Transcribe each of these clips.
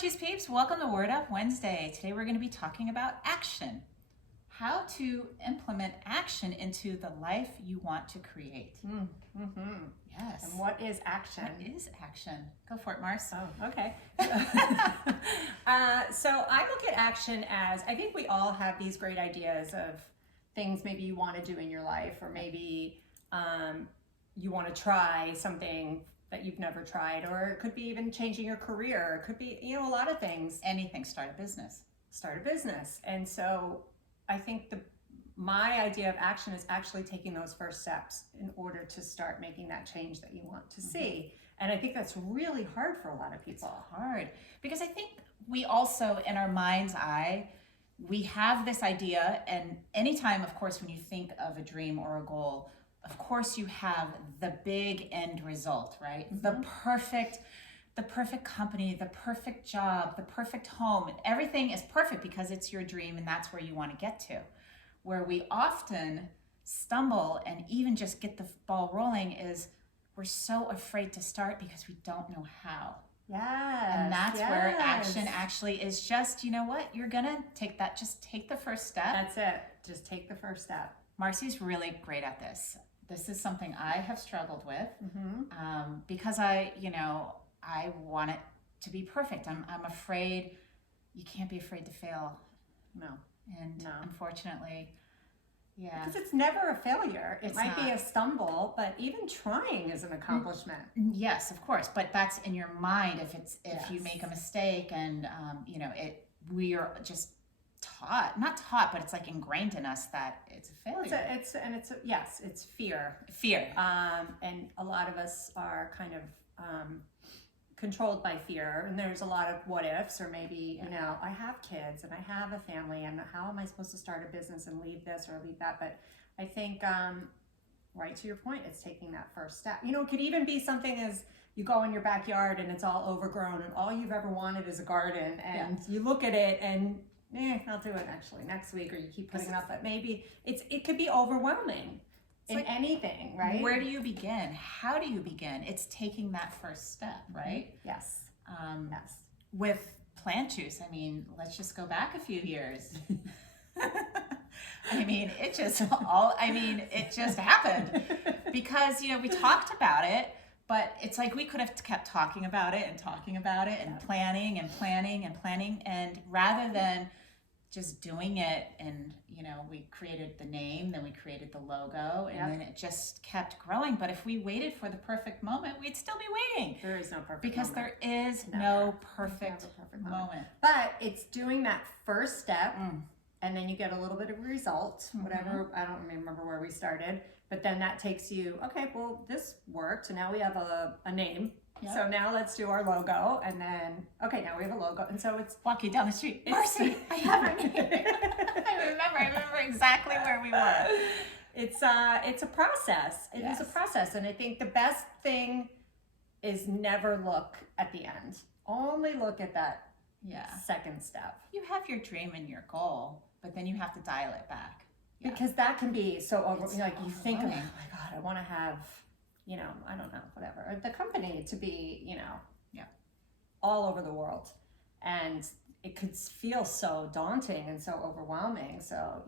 Juice Peeps, welcome to Word Up Wednesday. Today we're going to be talking about action. How to implement action into the life you want to create. Yes. And what is action? What is action? Go for it, Mars. Oh, okay. So I look at action as, I think we all have these great ideas of things maybe you want to do in your life, or maybe you want to try something that you've never tried, or it could be even changing your career. It could be, a lot of things. Anything, start a business. Start a business. And so I think my idea of action is actually taking those first steps in order to start making that change that you want to see. And I think that's really hard for a lot of people. It's hard because I think we also, in our mind's eye, we have this idea, and anytime, of course, when you think of a dream or a goal, of course you have the big end result, right? The perfect company, the perfect job, the perfect home, and everything is perfect because it's your dream and that's where you want to get to. Where we often stumble and even just get the ball rolling is we're so afraid to start because we don't know how. Yes. And that's where action actually is just, you know what? You're gonna just take the first step. That's it. Just take the first step. Marcy's really great at this. This is something I have struggled with because I want it to be perfect. I'm afraid. You can't be afraid to fail. No. And unfortunately, yeah. Because it's never a failure. It might be not. a stumble, but even trying is an accomplishment. Yes, of course. But that's in your mind if you make a mistake, and we are just not taught, but it's like ingrained in us that it's a failure. It's fear. Fear. And a lot of us are kind of controlled by fear, and there's a lot of what ifs, or maybe I have kids and I have a family, and how am I supposed to start a business and leave this or leave that? But I think right to your point, it's taking that first step. It could even be something as you go in your backyard and it's all overgrown and all you've ever wanted is a garden, and you look at it and I'll do it actually next week, or you keep putting it up, but maybe it could be overwhelming. In anything, right? Where do you begin? How do you begin? It's taking that first step, right? Yes. Yes. With plant juice, let's just go back a few years. It just happened because, we talked about it, but it's like we could have kept talking about it and planning and planning and planning. And rather than just doing it, and we created the name, then we created the logo, and then it just kept growing. But if we waited for the perfect moment, we'd still be waiting. There is no perfect because moment. There is no perfect moment. But it's doing that first step, and then you get a little bit of a result, whatever. I don't remember where we started, but then that takes you, okay, well, this worked, so now we have a name. Yep. So now let's do our logo, and then now we have a logo, and so it's walking down the street. Marcy, I have her name. I remember exactly where we were. It's a process. It is a process, and I think the best thing is never look at the end. Only look at that second step. You have your dream and your goal, but then you have to dial it back because that can be so you think, oh my God, I want to have. I don't know, whatever, the company to be, all over the world. And it could feel so daunting and so overwhelming. So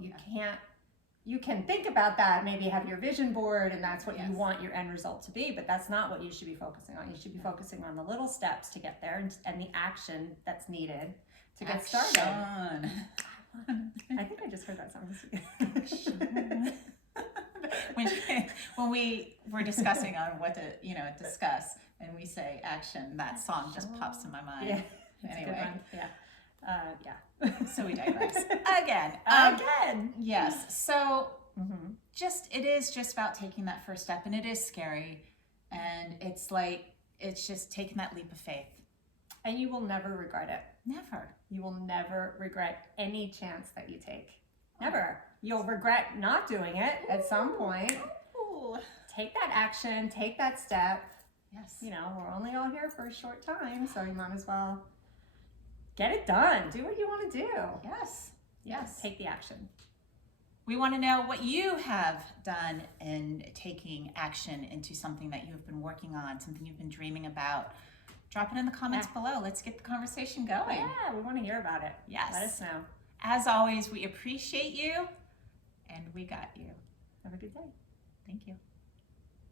you can think about that, maybe have your vision board, and that's what you want your end result to be, but that's not what you should be focusing on. You should be focusing on the little steps to get there and the action that's needed to get started. I think I just heard that song. When we were discussing on what to discuss, and we say action, that song just pops in my mind. Anyway, so we digress again. Yes. So it is just about taking that first step, and it is scary, and it's just taking that leap of faith, and you will never regret it. Never. You will never regret any chance that you take. Never. You'll regret not doing it at some point. Take that action, take that step. Yes. We're only all here for a short time, so you might as well get it done. Do what you want to do. Yes. Take the action. We want to know what you have done in taking action into something that you've been working on, something you've been dreaming about. drop it in the comments below. Let's get the conversation going. Yeah, we want to hear about it. Yes. Let us know. As always, we appreciate you, and we got you. Have a good day. Thank you.